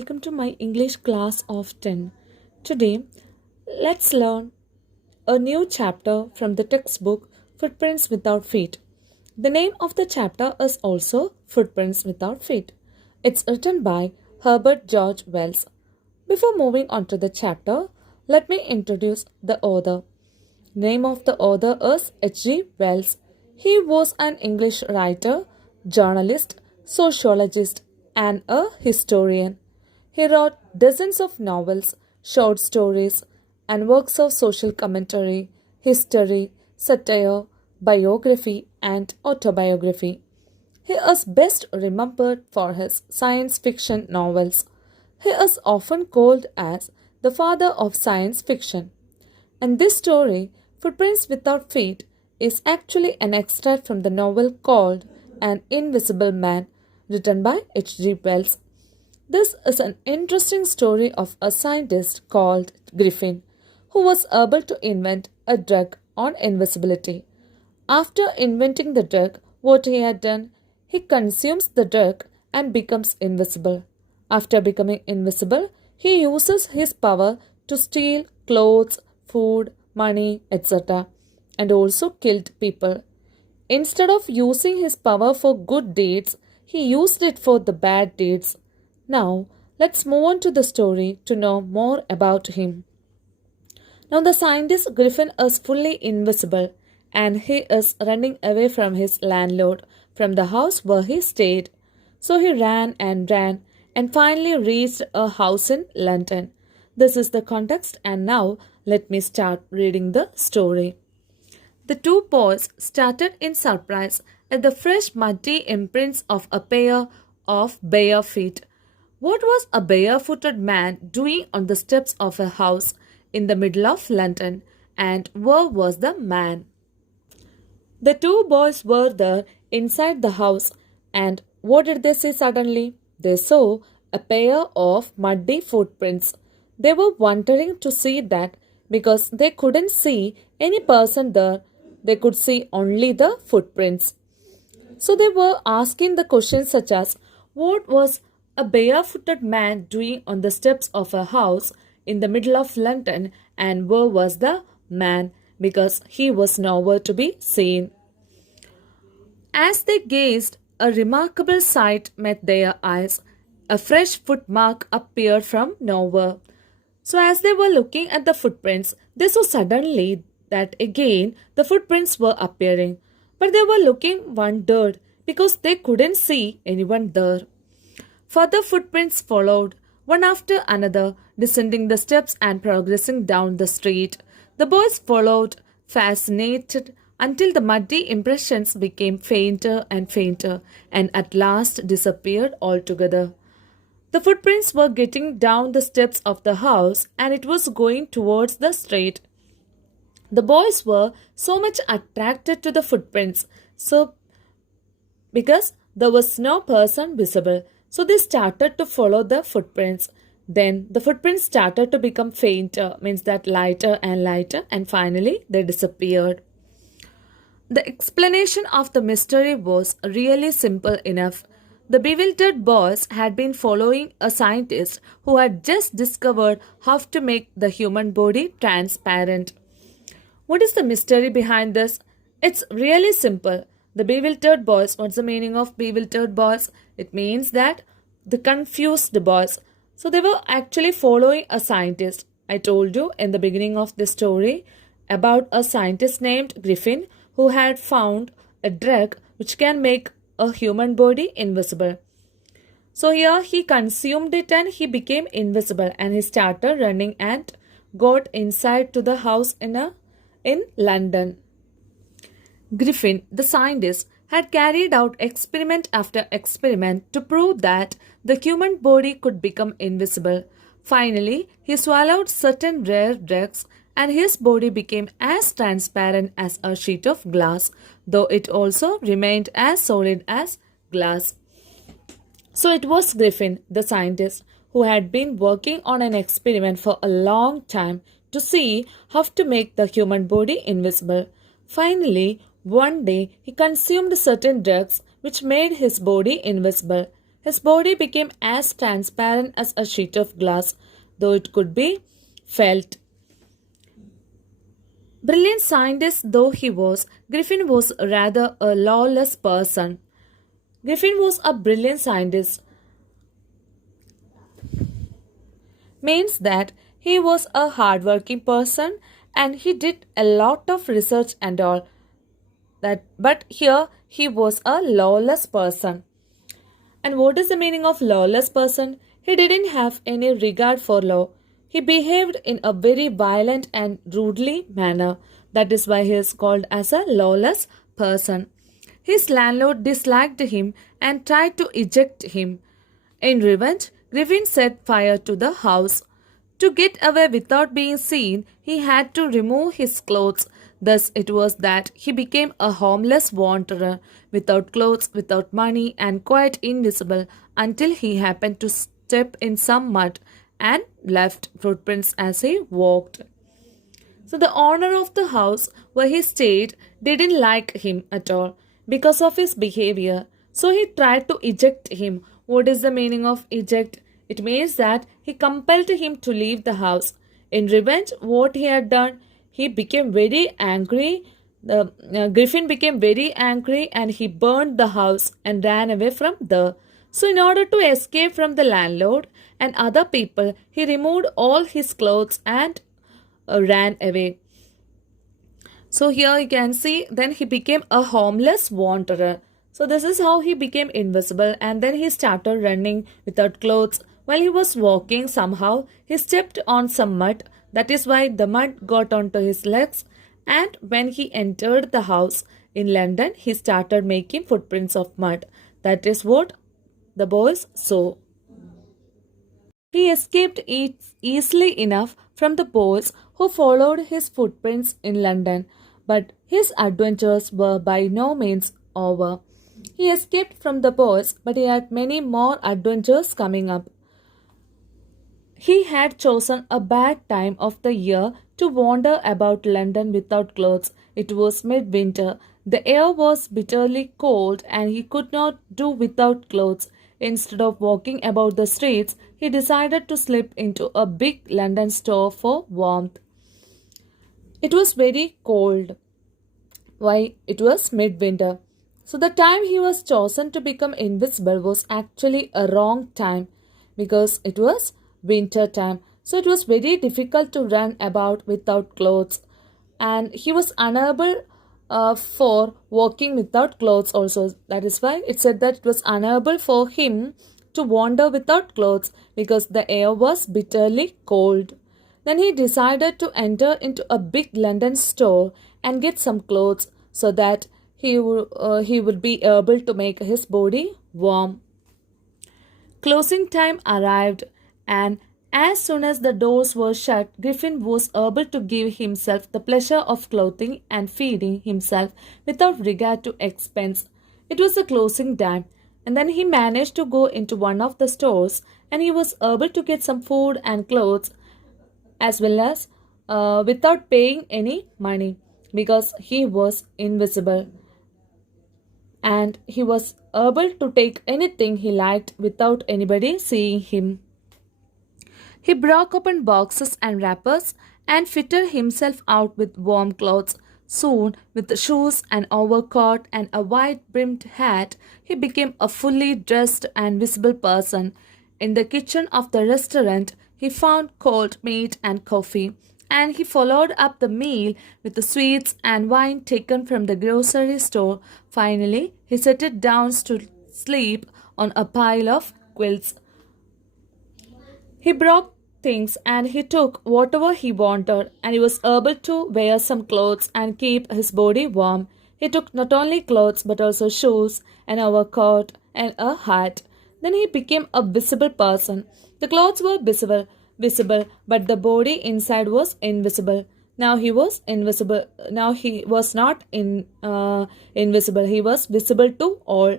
Welcome to my English class of 10. Today, let's learn a new chapter from the textbook Footprints Without Feet. The name of the chapter is also Footprints Without Feet. It's written by Herbert George Wells. Before moving on to the chapter, let me introduce the author. Name of the author is H.G. Wells. He was an English writer, journalist, sociologist, and a historian. He wrote dozens of novels, short stories, and works of social commentary, history, satire, biography, and autobiography. He is best remembered for his science fiction novels. He is often called as the father of science fiction. And this story, Footprints Without Feet, is actually an extract from the novel called An Invisible Man, written by H.G. Wells. This is an interesting story of a scientist called Griffin, who was able to invent a drug on invisibility. After inventing the drug, what he had done, he consumes the drug and becomes invisible. After becoming invisible, he uses his power to steal clothes, food, money, etc., and also killed people. Instead of using his power for good deeds, he used it for the bad deeds. Now, let's move on to the story to know more about him. Now, the scientist Griffin is fully invisible and he is running away from his landlord from the house where he stayed. So he ran and finally reached a house in London. This is the context, and now let me start reading the story. The two boys started in surprise at the fresh muddy imprints of a pair of bare feet. What was a barefooted man doing on the steps of a house in the middle of London, and where was the man? The two boys were there inside the house, and what did they see suddenly? They saw a pair of muddy footprints. They were wondering to see that because they couldn't see any person there, they could see only the footprints. So they were asking the questions such as, what was a barefooted man doing on the steps of a house in the middle of London, and where was the man, because he was nowhere to be seen. As they gazed, a remarkable sight met their eyes. A fresh footmark appeared from nowhere. So as they were looking at the footprints, they saw suddenly that again the footprints were appearing. But they were looking wondered because they couldn't see anyone there. Further footprints followed, one after another, descending the steps and progressing down the street. The boys followed, fascinated, until the muddy impressions became fainter and fainter and at last disappeared altogether. The footprints were getting down the steps of the house and it was going towards the street. The boys were so much attracted to the footprints, because there was no person visible. So they started to follow the footprints. Then the footprints started to become fainter, means that lighter, and finally they disappeared. The explanation of the mystery was really simple enough. The bewildered boys had been following a scientist who had just discovered how to make the human body transparent. What is the mystery behind this? It's really simple. The bewildered boys, what's the meaning of bewildered boys? It means that the confused boys. So they were actually following a scientist. I told you in the beginning of the story about a scientist named Griffin who had found a drug which can make a human body invisible. So here he consumed it and he became invisible and he started running and got inside to the house in London. Griffin, the scientist, had carried out experiment after experiment to prove that the human body could become invisible. Finally, he swallowed certain rare drugs and his body became as transparent as a sheet of glass, though it also remained as solid as glass. So it was Griffin, the scientist, who had been working on an experiment for a long time to see how to make the human body invisible. Finally, one day he consumed certain drugs which made his body invisible. His body became as transparent as a sheet of glass, though it could be felt. Brilliant scientist though he was, Griffin was rather a lawless person. Griffin was a brilliant scientist, means that he was a hardworking person and he did a lot of research and all that, but here he was a lawless person. And what is the meaning of lawless person? He didn't have any regard for law. He behaved in a very violent and rudely manner. That is why he is called as a lawless person. His landlord disliked him and tried to eject him. In revenge, Griffin set fire to the house. To get away without being seen, he had to remove his clothes. Thus, it was that he became a homeless wanderer, without clothes, without money, and quite invisible until he happened to step in some mud and left footprints as he walked. So, the owner of the house where he stayed didn't like him at all because of his behavior. So, he tried to eject him. What is the meaning of eject? It means that he compelled him to leave the house. In revenge, what he had done, he became very angry. The Griffin became very angry and he burned the house and ran away from there. So, in order to escape from the landlord and other people, he removed all his clothes and ran away. So, here you can see, then he became a homeless wanderer. So, this is how he became invisible, and then he started running without clothes. While he was walking, somehow he stepped on some mud. That is why the mud got onto his legs. And when he entered the house in London, he started making footprints of mud. That is what the boys saw. He escaped easily enough from the boys who followed his footprints in London, but his adventures were by no means over. He escaped from the boys, but he had many more adventures coming up. He had chosen a bad time of the year to wander about London without clothes. It was midwinter. The air was bitterly cold and he could not do without clothes. Instead of walking about the streets, he decided to slip into a big London store for warmth. It was very cold. Why? It was midwinter. So the time he was chosen to become invisible was actually a wrong time because it was winter time. So it was very difficult to run about without clothes, and he was unable for walking without clothes also. That is why it said that it was unable for him to wander without clothes because the air was bitterly cold. Then he decided to enter into a big London store and get some clothes so that he would be able to make his body warm. Closing time arrived, and as soon as the doors were shut, Griffin was able to give himself the pleasure of clothing and feeding himself without regard to expense. It was the closing time, and then he managed to go into one of the stores and he was able to get some food and clothes as well as without paying any money because he was invisible and he was able to take anything he liked without anybody seeing him. He broke open boxes and wrappers and fitted himself out with warm clothes. Soon, with shoes, an overcoat, and a wide brimmed hat, he became a fully dressed and visible person. In the kitchen of the restaurant, he found cold meat and coffee, and he followed up the meal with the sweets and wine taken from the grocery store. Finally, he settled down to sleep on a pile of quilts. He brought things and he took whatever he wanted, and he was able to wear some clothes and keep his body warm. He took not only clothes but also shoes, an overcoat, and a hat. Then he became a visible person. The clothes were visible, but the body inside was invisible. Now he was invisible. Now he was not invisible. He was visible to all.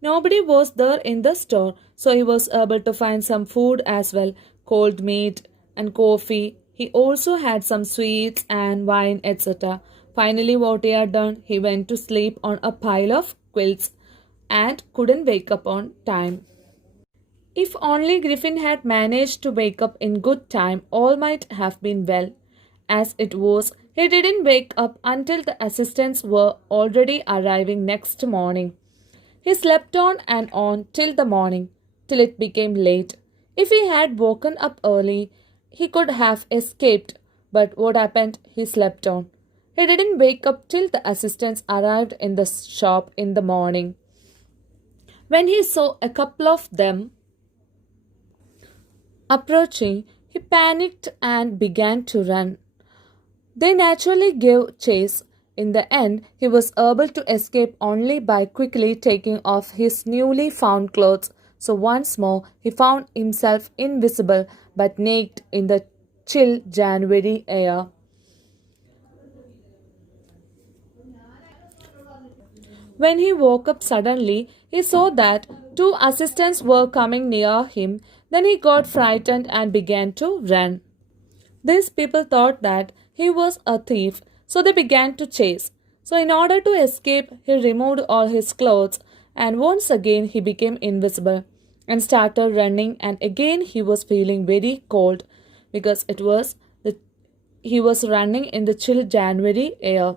Nobody was there in the store, so he was able to find some food as well, cold meat and coffee. He also had some sweets and wine, etc. Finally, what he had done, he went to sleep on a pile of quilts. and couldn't wake up on time. If only Griffin had managed to wake up in good time, all might have been well. As it was, he didn't wake up until the assistants were already arriving next morning. He slept on till the morning, till it became late. If he had woken up early, he could have escaped, but what happened? He slept on. He didn't wake up till the assistants arrived in the shop in the morning. When he saw a couple of them approaching, he panicked and began to run. They naturally gave chase. In the end, he was able to escape only by quickly taking off his newly found clothes. So once more, he found himself invisible but naked in the chill January air. When he woke up suddenly, he saw that two assistants were coming near him. Then he got frightened and began to run. These people thought that he was a thief, so they began to chase. So, in order to escape, he removed all his clothes, and once again he became invisible and started running. And again he was feeling very cold because he was running in the chill January air.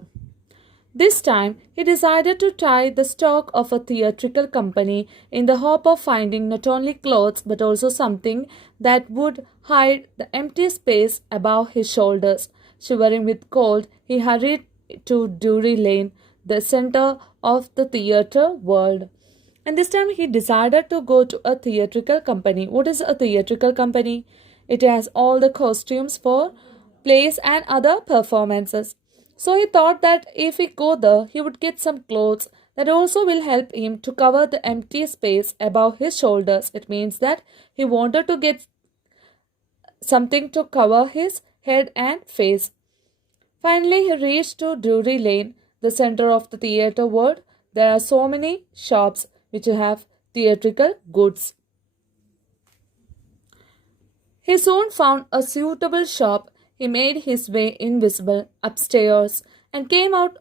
This time, he decided to try the stock of a theatrical company in the hope of finding not only clothes but also something that would hide the empty space above his shoulders. Shivering with cold, he hurried to Drury Lane, the center of the theatre world. And this time, he decided to go to a theatrical company. What is a theatrical company? It has all the costumes for plays and other performances. So he thought that if he go there, he would get some clothes that also will help him to cover the empty space above his shoulders. It means that he wanted to get something to cover his head and face. Finally, he reached to Drury Lane, the center of the theatre world. There are so many shops which have theatrical goods. He soon found a suitable shop. He made his way invisible upstairs and came out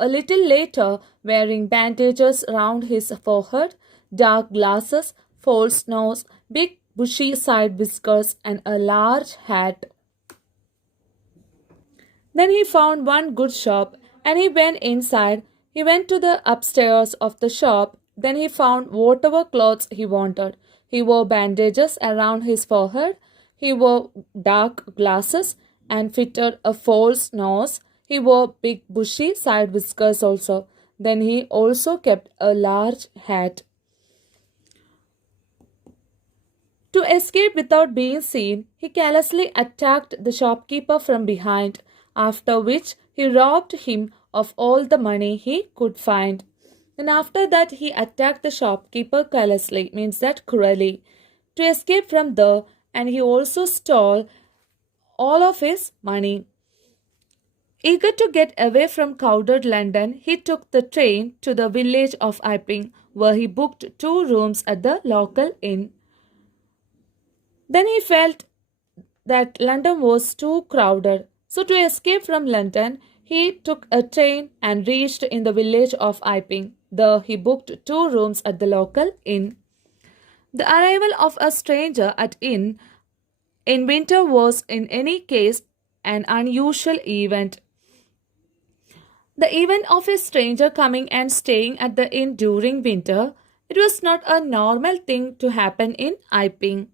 a little later wearing bandages round his forehead, dark glasses, false nose, big bushy side whiskers, and a large hat. Then he found one good shop and he went inside. He went to the upstairs of the shop. Then he found whatever clothes he wanted. He wore bandages around his forehead. He wore dark glasses and fitted a false nose. He wore big bushy side whiskers also. Then he also kept a large hat. To escape without being seen, he carelessly attacked the shopkeeper from behind, after which he robbed him of all the money he could find. And after that he attacked the shopkeeper carelessly, means that cruelly, to escape from there, and he also stole all of his money. Eager to get away from crowded London, he took the train to the village of Iping, where he booked 2 rooms at the local inn. Then he felt that London was too crowded, so to escape from London, he took a train and reached in the village of Iping. There he booked 2 rooms at the local inn. The arrival of a stranger at inn in winter was in any case an unusual event. The event of a stranger coming and staying at the inn during winter, it was not a normal thing to happen in Iping.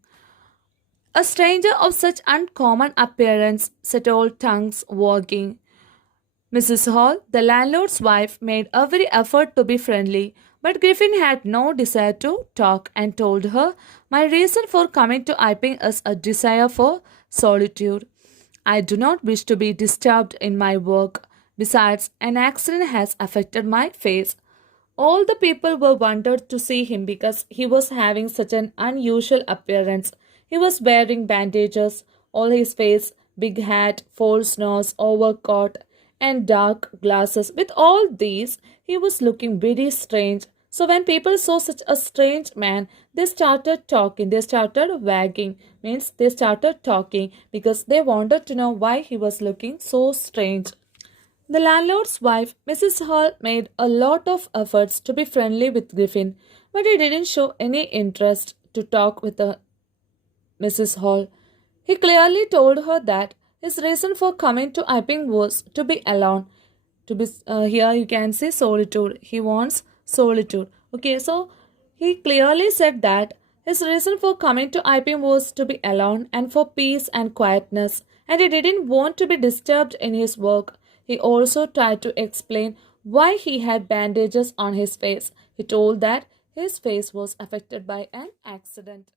A stranger of such uncommon appearance set all tongues wagging. Mrs. Hall, the landlord's wife, made every effort to be friendly, but Griffin had no desire to talk and told her, "My reason for coming to Iping is a desire for solitude. I do not wish to be disturbed in my work. Besides, an accident has affected my face." All the people were wondered to see him because he was having such an unusual appearance. He was wearing bandages, all his face, big hat, false nose, overcoat, and dark glasses. With all these, he was looking very strange. So when people saw such a strange man, they started talking, they started wagging, means they started talking because they wanted to know why he was looking so strange. The landlord's wife, Mrs. Hall, made a lot of efforts to be friendly with Griffin, but he didn't show any interest to talk with Mrs. Hall. He clearly told her that his reason for coming to Iping was to be alone. To be here, you can see solitude. He wants solitude. Okay, so he clearly said that his reason for coming to Iping was to be alone and for peace and quietness, and he didn't want to be disturbed in his work. He also tried to explain why he had bandages on his face. He told that his face was affected by an accident.